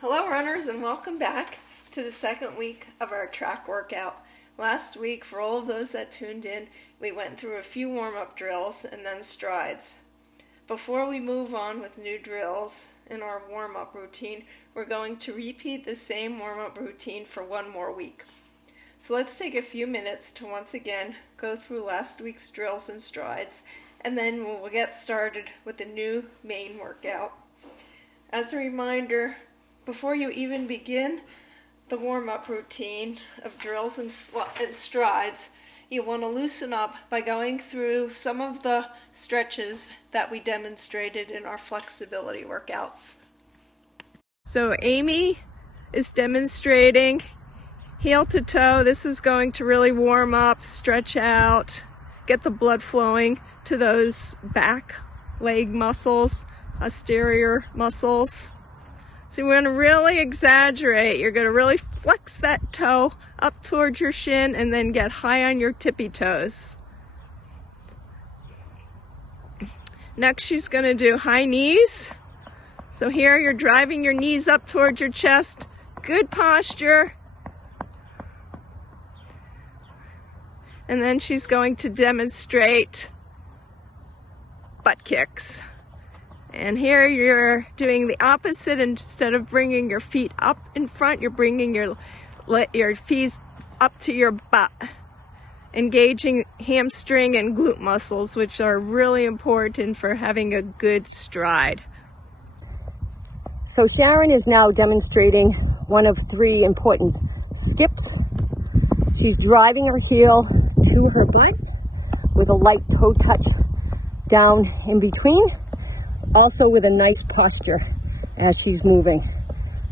Hello runners, and welcome back to the second week of our track workout. Last week, for all of those that tuned in, we went through a few warm-up drills and then strides. Before we move on with new drills in our warm-up routine, we're going to repeat the same warm-up routine for one more week. So let's take a few minutes to once again go through last week's drills and strides, and then we'll get started with the new main workout. As a reminder, before you even begin the warm-up routine of drills and strides, you want to loosen up by going through some of the stretches that we demonstrated in our flexibility workouts. So Amy is demonstrating heel to toe. This is going to really warm up, stretch out, get the blood flowing to those back leg muscles, posterior muscles. So you're going to really exaggerate. You're going to really flex that toe up towards your shin and then get high on your tippy toes. Next, she's going to do high knees. So here you're driving your knees up towards your chest. Good posture. And then she's going to demonstrate butt kicks. And here you're doing the opposite. Instead of bringing your feet up in front, you're bringing your feet up to your butt, engaging hamstring and glute muscles, which are really important for having a good stride. So Sharon is now demonstrating one of three important skips. She's driving her heel to her butt with a light toe touch down in between. Also with a nice posture as she's moving.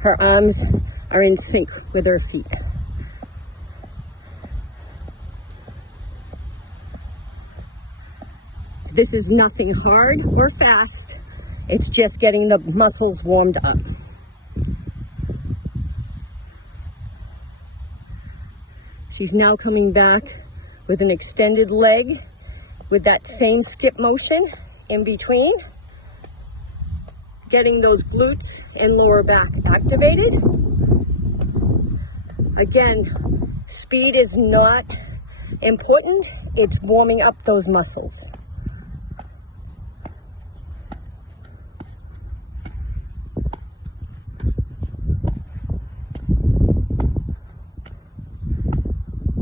Her arms are in sync with her feet. This is nothing hard or fast. It's just getting the muscles warmed up. She's now coming back with an extended leg with that same skip motion in between. Getting those glutes and lower back activated. Again, speed is not important. It's warming up those muscles.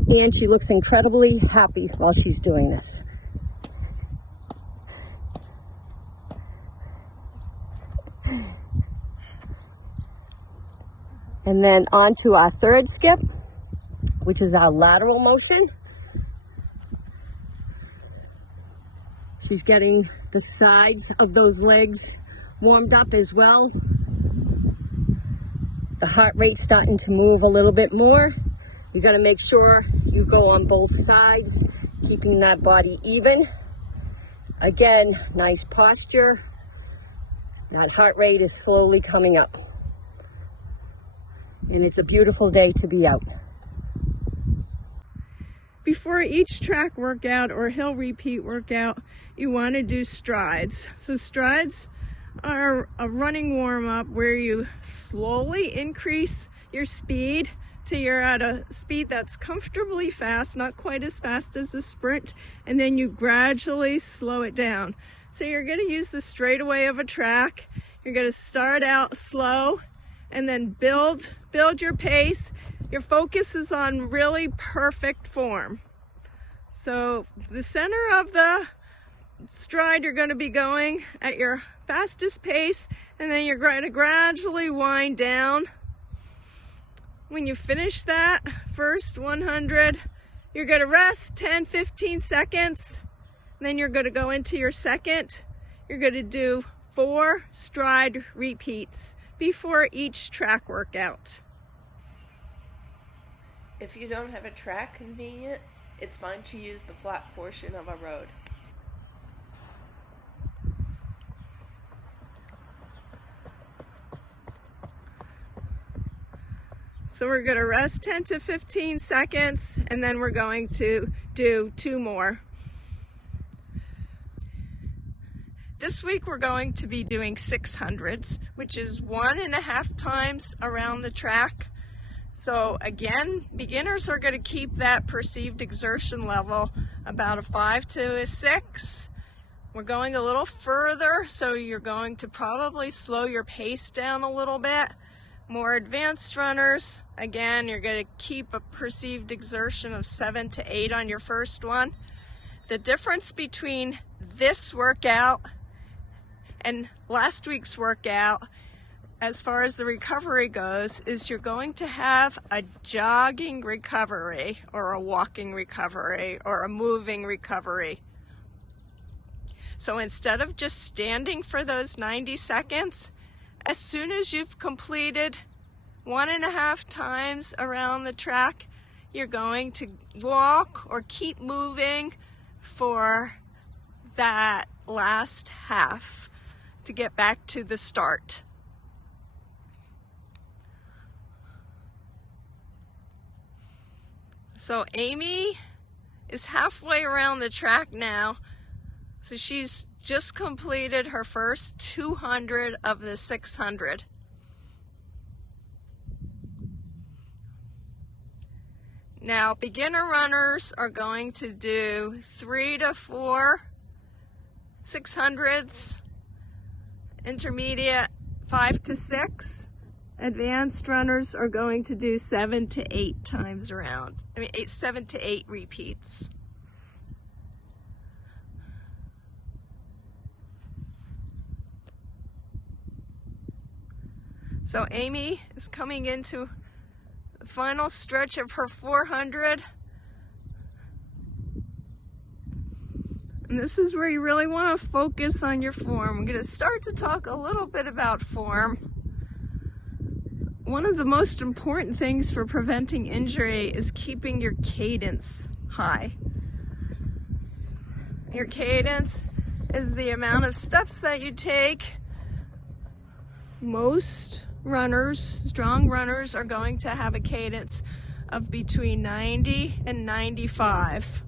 And she looks incredibly happy while she's doing this. And then on to our third skip, which is our lateral motion. She's getting the sides of those legs warmed up as well. The heart rate's starting to move a little bit more. You got to make sure you go on both sides, keeping that body even. Again, nice posture. That heart rate is slowly coming up. And it's a beautiful day to be out. Before each track workout or hill repeat workout, you want to do strides. So strides are a running warm-up where you slowly increase your speed till you're at a speed that's comfortably fast, not quite as fast as a sprint, and then you gradually slow it down. So you're going to use the straightaway of a track. You're going to start out slow and then build your pace. Your focus is on really perfect form. So the center of the stride, you're going to be going at your fastest pace, and then you're going to gradually wind down. When you finish that first 100, you're going to rest 10-15 seconds. Then you're going to go into your second. You're going to do 4 stride repeats before each track workout. If you don't have a track convenient, it's fine to use the flat portion of a road. So we're going to rest 10 to 15 seconds, and then we're going to do 2 more. This week we're going to be doing 600s, which is 1.5 times around the track. So again, beginners are going to keep that perceived exertion level about a 5 to a 6. We're going a little further, so you're going to probably slow your pace down a little bit. More advanced runners, again, you're going to keep a perceived exertion of 7 to 8 on your first one. The difference between this workout and last week's workout, as far as the recovery goes, is you're going to have a jogging recovery or a walking recovery or a moving recovery. So instead of just standing for those 90 seconds, as soon as you've completed 1.5 times around the track, you're going to walk or keep moving for that last half to get back to the start. So Amy is halfway around the track now. So she's just completed her first 200 of the 600. Now, beginner runners are going to do 3 to 4 600s, intermediate 5 to 6. Advanced runners are going to do 7 to 8 times around. 7 to 8 repeats. So Amy is coming into the final stretch of her 400. And this is where you really want to focus on your form. I'm going to start to talk a little bit about form. One of the most important things for preventing injury is keeping your cadence high. Your cadence is the amount of steps that you take. Most runners, strong runners, are going to have a cadence of between 90 and 95.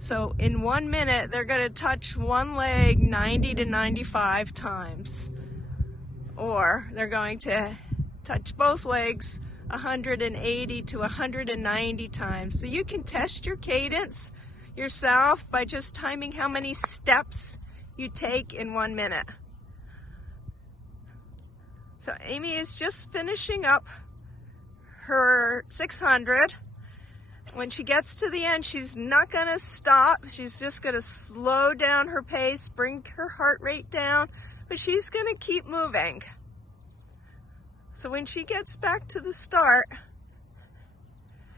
So in 1 minute, they're going to touch one leg 90 to 95 times. Or they're going to touch both legs 180 to 190 times. So you can test your cadence yourself by just timing how many steps you take in 1 minute. So Amy is just finishing up her 600. When she gets to the end, she's not going to stop. She's just going to slow down her pace, bring her heart rate down, but she's going to keep moving. So when she gets back to the start,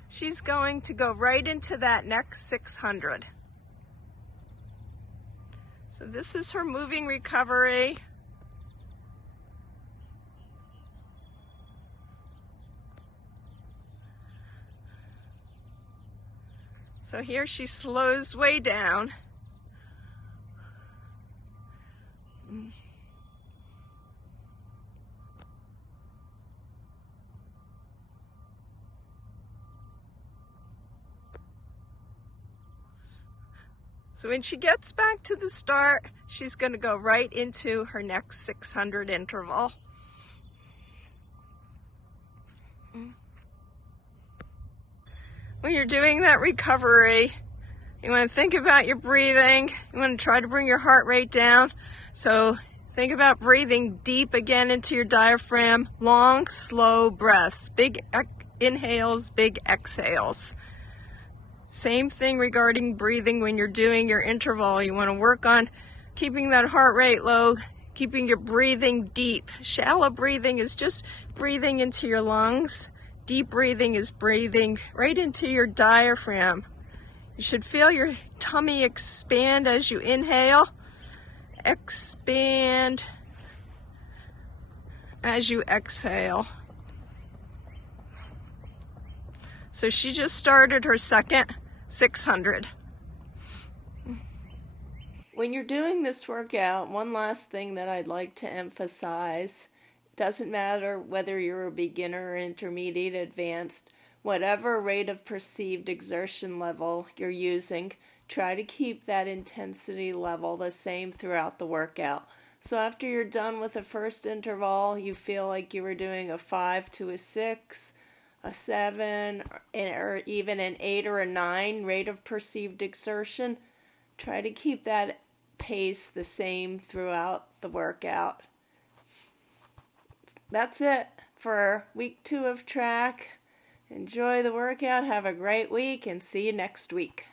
she's going to go right into that next 600. So this is her moving recovery. So here she slows way down. So when she gets back to the start, she's going to go right into her next 600 interval. When you're doing that recovery, you want to think about your breathing. You want to try to bring your heart rate down. So think about breathing deep again into your diaphragm. Long, slow breaths. Big inhales, big exhales. Same thing regarding breathing when you're doing your interval. You want to work on keeping that heart rate low, keeping your breathing deep. Shallow breathing is just breathing into your lungs. Deep breathing is breathing right into your diaphragm. You should feel your tummy expand as you inhale, expand as you exhale. So she just started her second 600. When you're doing this workout, one last thing that I'd like to emphasize: doesn't matter whether you're a beginner, intermediate, advanced, whatever rate of perceived exertion level you're using, try to keep that intensity level the same throughout the workout. So after you're done with the first interval, you feel like you were doing a 5 to a 6, a 7, or even an 8 or a 9 rate of perceived exertion. Try to keep that pace the same throughout the workout. That's it for week 2 of track. Enjoy the workout, have a great week, and see you next week.